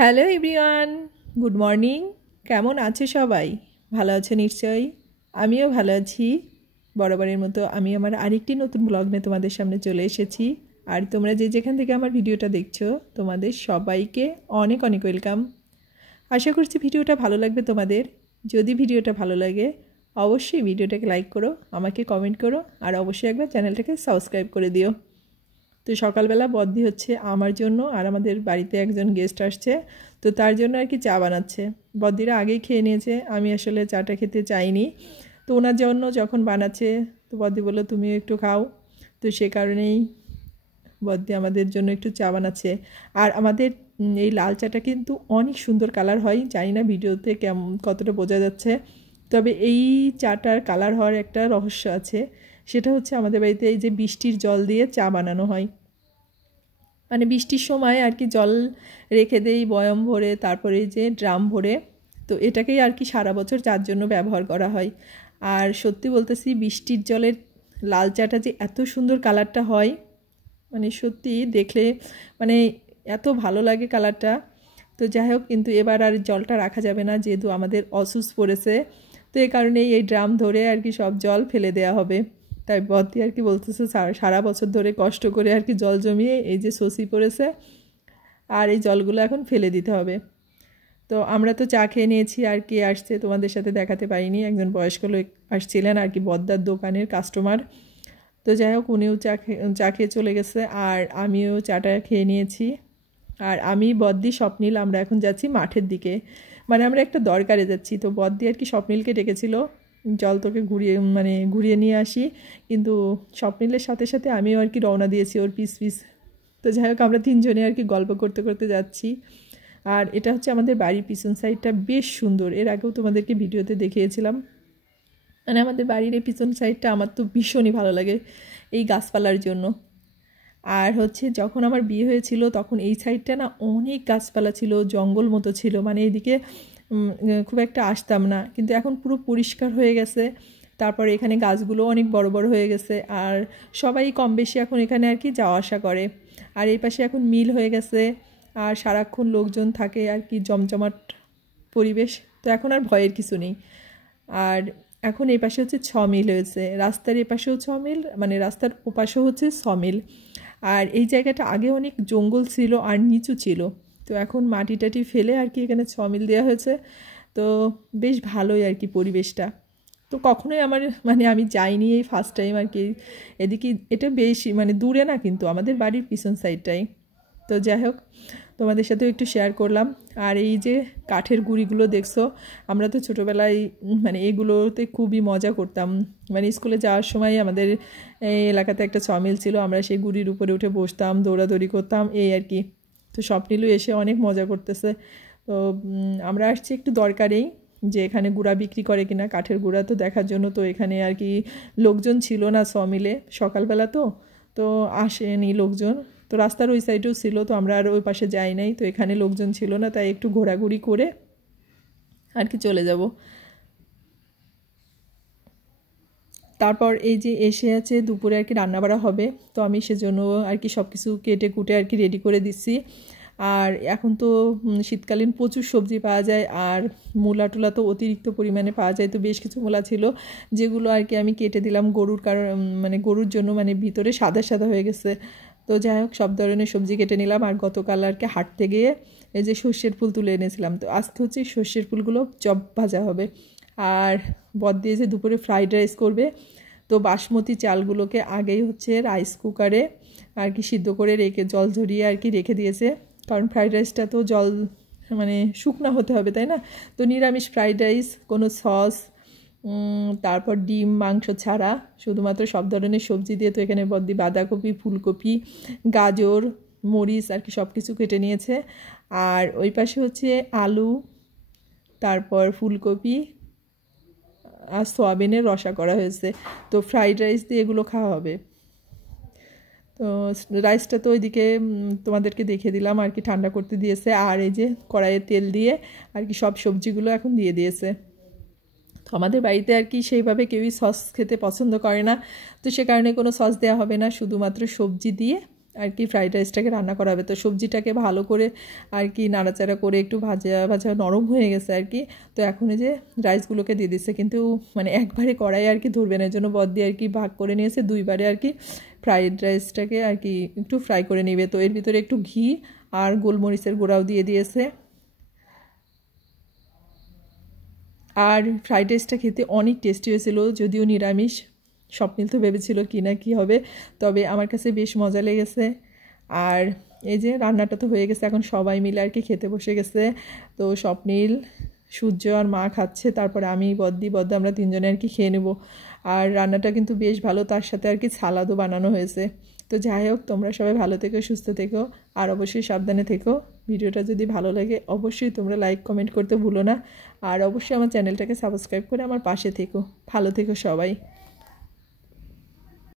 Hello everyone, good morning. কেমন আছে সবাই? ভালো আছে নিশ্চয়ই। আমিও ভালো আছি। বরাবরের মতো আমি আমার আরেকটি নতুন ব্লগ নিয়ে তোমাদের সামনে চলে এসেছি। আর তোমরা যে যেখান থেকে আমার ভিডিওটা দেখছো, তোমাদের সবাইকে অনেক অনেক ওয়েলকাম। আশা করছি ভিডিওটা ভালো লাগবে তোমাদের। যদি ভিডিওটা ভালো লাগে অবশ্যই ভিডিওটাকে লাইক করো, আমাকে কমেন্ট করো, আর অবশ্যই একবার চ্যানেলটাকে সাবস্ক্রাইব করে দিও। তো সকালবেলা বদ্দি হচ্ছে আমার জন্য, আর আমাদের বাড়িতে একজন গেস্ট আসছে, তো তার জন্য আর কি চা বানাচ্ছে। বদ্দিরা আগেই খেয়ে নিয়েছে, আমি আসলে চাটা খেতে চাইনি। তো ওনার জন্য যখন বানাচ্ছে, তো বদ্দি বললো তুমিও একটু খাও। তো সে কারণেই বদ্দি আমাদের জন্য একটু চা বানাচ্ছে। আর আমাদের এই লাল চাটা কিন্তু অনেক সুন্দর কালার হয়, জানি না ভিডিওতে কতটা বোঝা যাচ্ছে। তবে এই চাটার কালার হওয়ার একটা রহস্য আছে। সেটা হচ্ছে আমাদের বাড়িতে এই যে বৃষ্টির জল দিয়ে চা বানানো হয়, মানে বৃষ্টির সময় আর কি জল রেখে দেই বয়ম ভরে, তারপরে এই যে ড্রাম ভরে। তো এটাকেই আর কি সারা বছর চার জন্য ব্যবহার করা হয়। আর সত্যি বলতেছি, বৃষ্টির জলের লাল চাটা যে এত সুন্দর কালারটা হয়, মানে সত্যি দেখলে মানে এত ভালো লাগে কালারটা। তো যাই হোক, কিন্তু এবার আর জলটা রাখা যাবে না, যেহেতু আমাদের অসুস পড়েছে। তো এই কারণেই এই ড্রাম ধরে আর কি সব জল ফেলে দেওয়া হবে। তাই বদ্দি আর কি বলতেছে সারা বছর ধরে কষ্ট করে আর কি জল জমিয়ে এই যে শশী পড়েছে, আর এই জলগুলো এখন ফেলে দিতে হবে। তো আমরা তো চা খেয়ে নিয়েছি। আর কে আসছে তোমাদের সাথে দেখাতে পারিনি, একজন বয়স্ক লোক আসছিলেন আর কি, বদ্দার দোকানের কাস্টমার। তো যাই হোক, উনিও চা খেয়ে চলে গেছে, আর আমিও চাটা খেয়ে নিয়েছি। আর আমি বদ্দি স্বপ্নীল আমরা এখন যাচ্ছি মাঠের দিকে, মানে আমরা একটা দরকারে যাচ্ছি। তো বদ্দি আর কি স্বপ্নীলকে ডেকেছিল, জল তোকে ঘুরিয়ে নিয়ে আসি, কিন্তু স্বপ্নীলের সাথে সাথে আমিও আর কি রওনা দিয়েছি ওর পিস পিস। তো যাই হোক, আমরা তিনজনে আর কি গল্প করতে করতে যাচ্ছি। আর এটা হচ্ছে আমাদের বাড়ির পিছন সাইডটা, বেশ সুন্দর। এর আগেও তোমাদেরকে ভিডিওতে দেখিয়েছিলাম। মানে আমাদের বাড়ির এই পিছন সাইডটা আমার তো ভীষণই ভালো লাগে এই গাছপালার জন্য। আর হচ্ছে যখন আমার বিয়ে হয়েছিল তখন এই সাইডটা না অনেক গাছপালা ছিল, জঙ্গল মতো ছিল, মানে এইদিকে খুব একটা আসতাম না। কিন্তু এখন পুরো পরিষ্কার হয়ে গেছে। তারপর এখানে গাছগুলো অনেক বড় বড় হয়ে গেছে, আর সবাই কম বেশি এখন এখানে আর কি যাওয়া আসা করে। আর এই পাশে এখন মিল হয়ে গেছে, আর সারাক্ষণ লোকজন থাকে আর কি, জমজমাট পরিবেশ। তো এখন আর ভয়ের কিছু নেই। আর এখন এই পাশে হচ্ছে 6 মিল হয়েছে, রাস্তার এ পাশেও 6 মিল, মানে রাস্তার ওপাশেও হচ্ছে 6 মিল। আর এই জায়গাটা আগে অনেক জঙ্গল ছিল আর নিচু ছিল, তো এখন মাটি টাটি ফেলে আর কি এখানে 6 মিল দেওয়া হয়েছে। তো বেশ ভালোই আর কি পরিবেশটা। তো কখনোই আমার মানে আমি যাইনি, এই ফার্স্ট টাইম আর কি এদিকে। এটা বেশি মানে দূরে না, কিন্তু আমাদের বাড়ির পিছন সাইডটাই। তো যাই হোক, তোমাদের সাথেও একটু শেয়ার করলাম। আর এই যে কাঠের গুঁড়িগুলো দেখছো, আমরা তো ছোটোবেলায় মানে এগুলোতে খুবই মজা করতাম। মানে স্কুলে যাওয়ার সময় আমাদের এই এলাকাতে একটা সমিল ছিল, আমরা সেই গুঁড়ির উপরে উঠে বসতাম, দৌড়াদৌড়ি করতাম, এই আর কি। তো স্বপ্নিলও এসে অনেক মজা করতেছে। তো আমরা আসছি একটু দরকারেই, যে এখানে গুঁড়া বিক্রি করে কিনা, কাঠের গুঁড়া তো দেখার জন্য। তো এখানে আর কি লোকজন ছিল না সমিলে, সকালবেলা তো আসেনি লোকজন। তো রাস্তার ওই সাইডেও ছিল, তো আমরা আর ওই পাশে যাই নাই। তো এখানে লোকজন ছিল না, তাই একটু ঘোরাঘুরি করে আর কি চলে যাব। তারপর এই যে এসে আছে দুপুরে আর কি রান্না বাড়া হবে, তো আমি সেজন্য আর কি সব কিছু কেটে কুটে আর কি রেডি করে দিচ্ছি। আর এখন তো শীতকালীন প্রচুর সবজি পাওয়া যায়, আর মূলা টুলা তো অতিরিক্ত পরিমাণে পাওয়া যায়। তো বেশ কিছু মূলা ছিল যেগুলো আর কি আমি কেটে দিলাম গরুর মানে গরুর জন্য, মানে ভিতরে সাদা সাদা হয়ে গেছে। তো যাই হোক, সব ধরনের সবজি কেটে নিলাম। আর গতকাল আর কি হাঁটতে গিয়ে এই যে সর্ষের ফুল তুলে এনেছিলাম, তো আজকে হচ্ছে সর্ষের ফুলগুলো চপ ভাজা হবে। আর বদ দিয়ে যে দুপুরে ফ্রাইড রাইস করবে। তো বাসমতি চালগুলোকে আগেই হচ্ছে রাইস কুকারে আর কি সিদ্ধ করে রেখে জল ঝরিয়ে আর কি রেখে দিয়েছে, কারণ ফ্রাইড রাইসটা তো জল মানে শুকনা হতে হবে, তাই না? তো নিরামিষ ফ্রাইড রাইস, কোনো সস, তারপর ডিম মাংস ছাড়া শুধুমাত্র সব ধরনের সবজি দিয়ে। তো এখানে বদ্দি বাঁধাকপি, ফুলকপি, গাজর, মরিচ আর কি সব কিছু কেটে নিয়েছে। আর ওই পাশে হচ্ছে আলু, তারপর ফুলকপি আর সোয়াবিনের রসা করা হয়েছে। তো ফ্রাইড রাইস দিয়ে এগুলো খাওয়া হবে। তো রাইসটা তো ওইদিকে তোমাদেরকে দেখিয়ে দিলাম আর কি, ঠান্ডা করতে দিয়েছে। আর এই যে কড়াইয়ে তেল দিয়ে আর কি সব সবজিগুলো এখন দিয়ে দিয়েছে। তো আমাদের বাড়িতে আর কি সেইভাবে কেউই সস খেতে পছন্দ করে না, তো সে কারণে কোনো সস দেওয়া হবে না, শুধুমাত্র সবজি দিয়ে আর কি ফ্রাইড রাইসটাকে রান্না করা হবে। তো সবজিটাকে ভালো করে আর কি নাড়াচাড়া করে একটু ভাজা ভাজা নরম হয়ে গেছে আর কি। তো এখন এই যে রাইসগুলোকে দিয়ে দিচ্ছে, কিন্তু মানে একবারে কড়াই আর কি ধরবে না, এর জন্য বদ দিয়ে আর কি ভাগ করে নিয়েছে, দুইবারে আর কি ফ্রাইড রাইসটাকে আর কি একটু ফ্রাই করে নেবে। তো এর ভিতরে একটু ঘি আর গোলমরিচের গুঁড়াও দিয়ে দিয়েছে। আর ফ্রাইড রাইসটা খেতে অনেক টেস্টি হয়েছিল, যদিও নিরামিষ। স্বপ্নিল তো ভেবেছিল কি না কী হবে, তবে আমার কাছে বেশ মজা লেগেছে। আর এই যে রান্নাটা তো হয়ে গেছে, এখন সবাই মিলে আর কি খেতে বসে গেছে। তো স্বপ্নিল, সূর্য আর মা খাচ্ছে, তারপরে আমি বদ্দি আমরা তিনজনে আর কি খেয়ে নেব। আর রান্নাটা কিন্তু বেশ ভালো, তার সাথে আর কি সালাদও বানানো হয়েছে। তো যাই হোক, তোমরা সবাই ভালো থেকো, সুস্থ থেকো, আর অবশ্যই সাবধানে থেকো। ভিডিওটা যদি ভালো লাগে অবশ্যই তোমরা লাইক কমেন্ট করতে ভুলো না, আর অবশ্যই আমার চ্যানেলটাকে সাবস্ক্রাইব করে আমার পাশে থেকো। ভালো থেকো সবাই।